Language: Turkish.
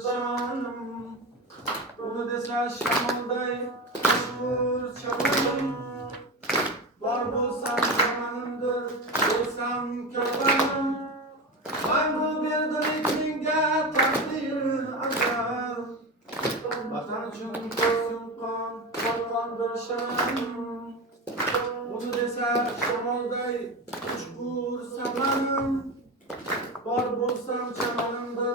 şanım. Bunu dese şamalday uçur çamanım. Var bulsam zamanımdır, bulsam kervanım. Ay bu bir dilekminge takdir azal. Vatan için korsun korkandır şanım. Bunu dese şamalday uçur samanım. Var bulsam çamanımdır.